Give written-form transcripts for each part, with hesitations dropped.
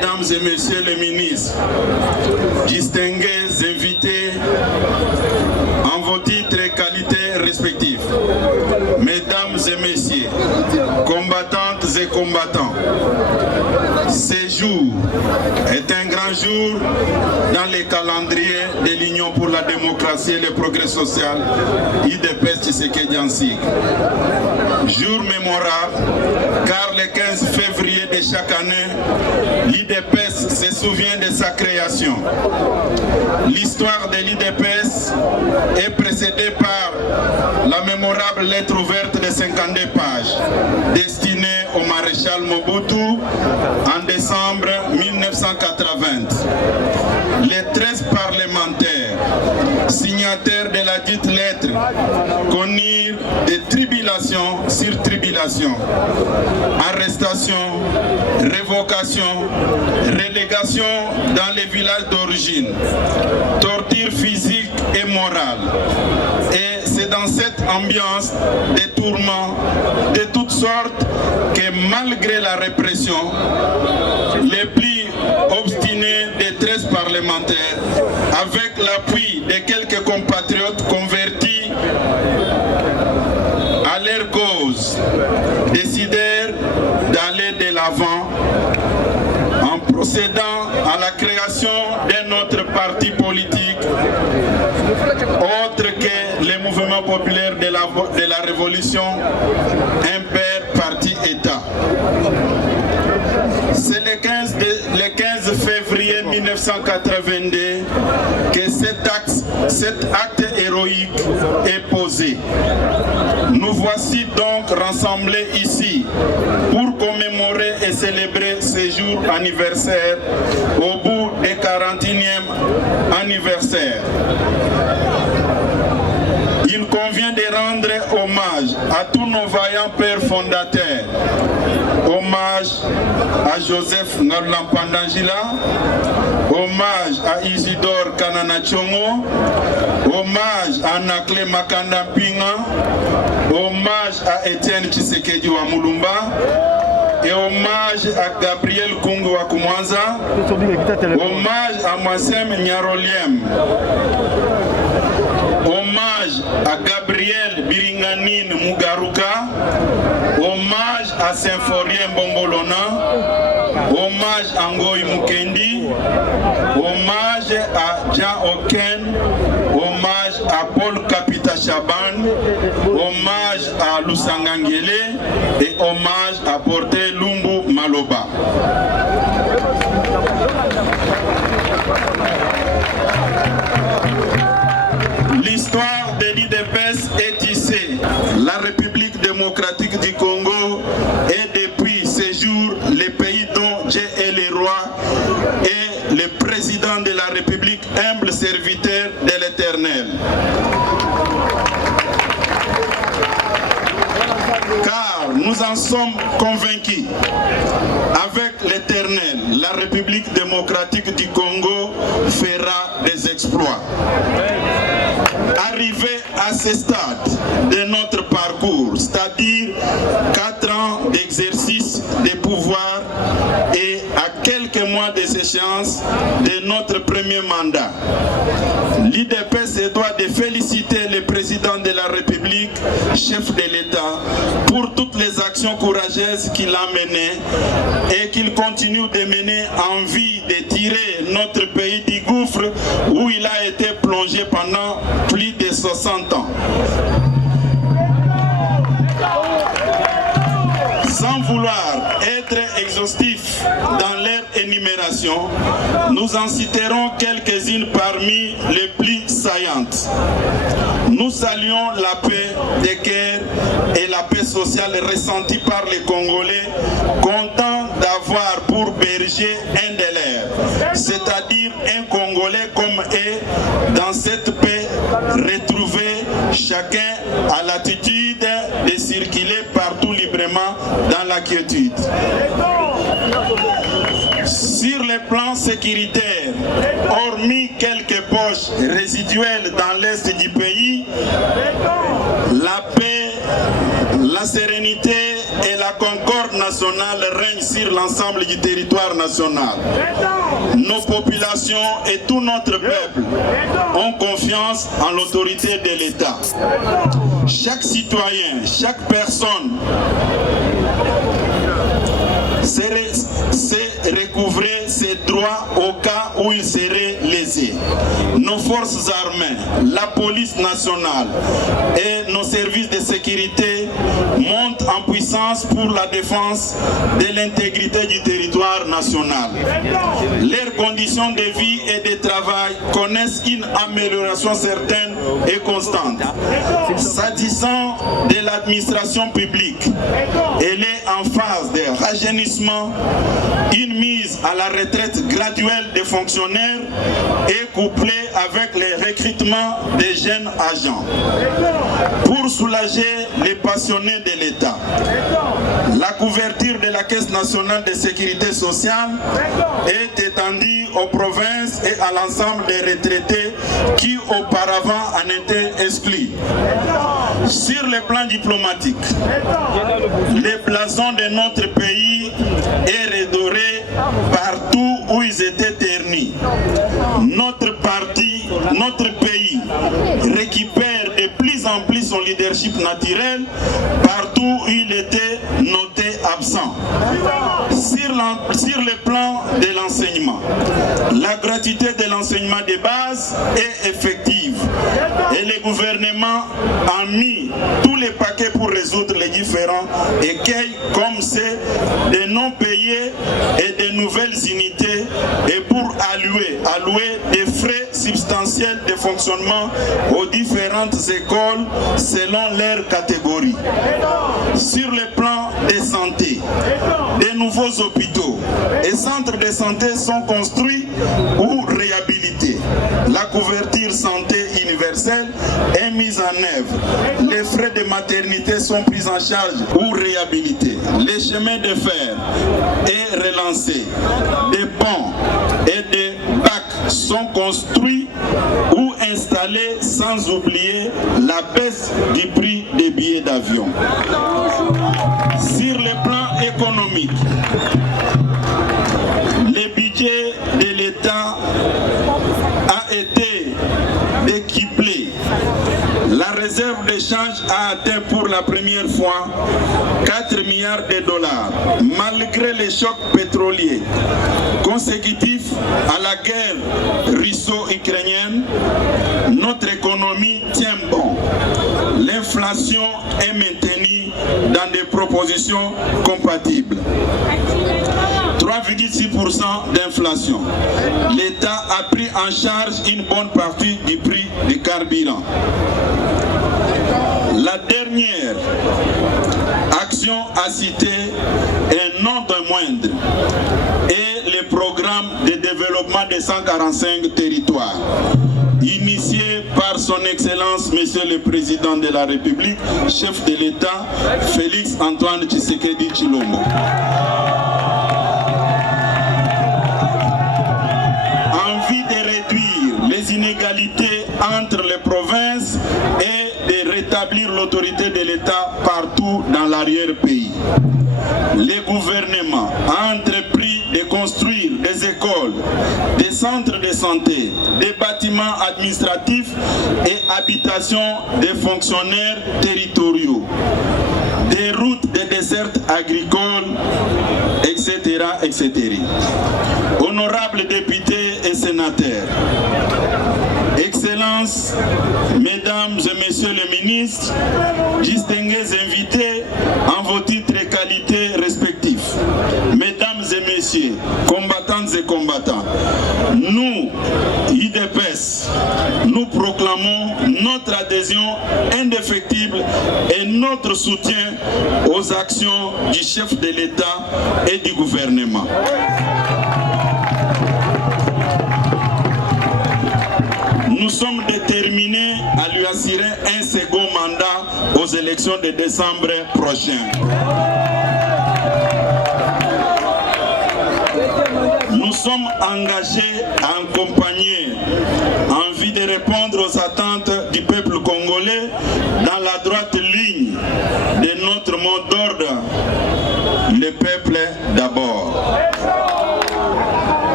Mesdames et Messieurs les ministres, distingués invités en vos titres et qualités respectifs, Mesdames et Messieurs, combattantes et combattants, ce jour est un grand jour dans les calendriers de l'Union pour la démocratie et le progrès social, UDPS Tshisekedi Ansig. Jour mémorable, car le 15 février de chaque année, l'UDPS se souvient de sa création. L'histoire de l'UDPS est précédée par la mémorable lettre ouverte de 52 pages, destinée au maréchal Mobutu en décembre 1980. Les 13 parlementaires, signataires de la dite lettre, connurent des tribulations sur tribulations, arrestations, révocations, relégation dans les villages d'origine, torture physique et morale. Et c'est dans cette ambiance de tourments de toutes sortes que malgré la répression, les plus obstinés des 13 parlementaires, avec l'appui de quelques compatriotes convertis à leur cause, décidèrent d'aller de l'avant en procédant à la création d'un autre parti politique autre que les mouvements populaires de la Révolution, un père parti-État. C'est le 15 février 1982 que cet acte héroïque est posé. Nous voici donc rassemblés ici pour commémorer et célébrer ce jour anniversaire au bout des 41e anniversaire. Il convient de rendre hommage à tous nos vaillants pères fondateurs. Hommage à Joseph Ngalampandangila, hommage à Isidore Kananachongo, hommage à Nakle Makanda Pinga, hommage à Étienne Tshisekedi wa Mulumba, et hommage à Gabriel Kungu wa Kumwanza, hommage à Massem Nyaroliem, hommage à Gabriel Biringanine Mugaruka, hommage à Symphorien Bombolona, hommage à Ngoy Mukendi, hommage à Jean Oken, hommage à Paul Kapita Chaban, à Lusangangele et hommage à Porté Lumbu Maloba. L'histoire de l'IDPS est tissée. La République démocratique du Congo est depuis ces jours le pays dont Dieu est le roi et le président de la République, humble serviteur de l'Éternel. Car nous en sommes convaincus, avec l'Éternel, la République démocratique du Congo fera des exploits. Arrivé à ce stade de notre parcours, c'est-à-dire 4 ans d'exercice des pouvoirs et à quelques mois des échéances de notre premier mandat, l'IDPS se doit de féliciter le président de la République, chef de l'État, pour toutes les actions courageuses qu'il a menées et qu'il continue de mener en vue de tirer notre pays du gouffre où il a été plongé pendant plus de 60 ans. Sans vouloir être exhaustif dans leur énumération, nous en citerons quelques-unes parmi les plus saillantes. Nous saluons la paix des cœurs et la paix sociale ressentie par les Congolais, contents d'avoir pour berger un de leurs, c'est-à-dire un Congolais comme eux, dans cette paix retrouvée, chacun a l'attitude de circuler partout librement dans la quiétude. Sur le plan sécuritaire, hormis quelques poches résiduelles dans l'est du pays, la paix, la sérénité et la concorde nationale règnent sur l'ensemble du territoire national. Nos populations et tout notre peuple ont confiance en l'autorité de l'État. Chaque citoyen, chaque personne c'est recouvrer ses droits au cas où il serait lésé. Nos forces armées, la police nationale et nos services de sécurité montent en puissance pour la défense de l'intégrité du territoire national. Leurs conditions de vie et de travail connaissent une amélioration certaine et constante. S'agissant de l'administration publique, elle est en phase de rajeunissement, une mise à la retraite graduelle des fonctionnaires est couplée avec le recrutement des jeunes agents. Pour soulager les passionnés de l'État, la couverture de la Caisse nationale de sécurité sociale est étendue aux provinces et à l'ensemble des retraités qui auparavant en étaient exclus. Sur le plan diplomatique, les blasons de notre pays est redoré partout où ils étaient ternis. Notre pays récupère de plus en plus son leadership naturel partout où il était noté absent. Sur le plan de l'enseignement, la gratuité de l'enseignement de base est effective et le gouvernement a mis tous les paquets pour résoudre les différents écueils comme c'est des non-payés et de nouvelles unités et pour allouer des frais substantiels de fonctionnement aux différentes écoles selon leur catégorie. Sur le plan de santé, de nouveaux hôpitaux et centres de santé sont construits ou réhabilités. La couverture santé universelle est mise en œuvre. Les frais de maternité sont pris en charge ou réhabilités. Les chemins de fer est relancé. Des ponts et des bacs sont construits ou installés sans oublier la baisse du prix des billets d'avion. Sur le plan économique, le budget de l'État a été décuplé. La réserve d'échange a atteint pour la première fois 4 milliards de dollars, malgré les chocs pétroliers consécutifs à la guerre russo-ukrainienne. Notre économie tient bon. l'inflation est maintenue dans des propositions compatibles. 3,6% d'inflation. L'État a pris en charge une bonne partie du prix du carburant. La dernière action à citer, et non de moindre, est le programme de développement des 145 territoires, initié par son Excellence, Monsieur le Président de la République, chef de l'État, Félix Antoine Tshisekedi Tshilombo. Envie de réduire les inégalités entre les provinces et de rétablir l'autorité de l'État partout dans l'arrière-pays. Le gouvernement a entrepris de construire des écoles, des centres de santé, des bâtiments administratifs et habitations des fonctionnaires territoriaux, des routes, des dessertes agricoles, etc., etc. Honorables députés et sénateurs, Excellences, Mesdames et Messieurs les ministres, distingués invités en vos titres et qualités respectifs, Mesdames et Messieurs, combattantes et combattants, nous, UDPS, nous proclamons notre adhésion indéfectible et notre soutien aux actions du chef de l'État et du gouvernement. Nous sommes déterminés à lui assurer un second mandat aux élections de décembre prochain. Nous sommes engagés à accompagner en vue de répondre aux attentes du peuple congolais dans la droite ligne de notre mot d'ordre, le peuple d'abord.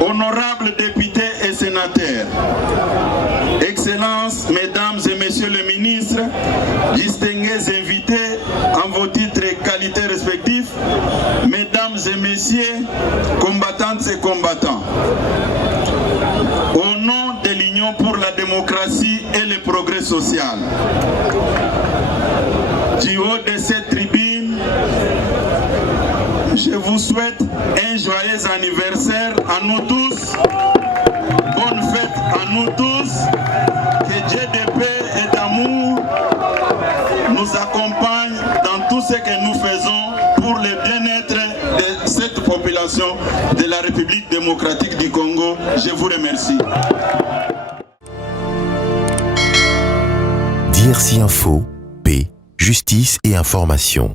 Honorables députés et sénateurs, Excellences, Mesdames et Messieurs les ministres, distingués invités en vos titres et qualités respectifs, Mesdames et Messieurs, combattantes et combattants, au nom de l'Union pour la démocratie et le progrès social, du haut de cette tribune, je vous souhaite un joyeux anniversaire à nous tous. Bonne fête à nous tous. Que Dieu de paix et d'amour nous accompagne dans tout ce que nous faisons pour le bien-être de cette population de la République démocratique du Congo. Je vous remercie. DRC Info, paix, justice et information.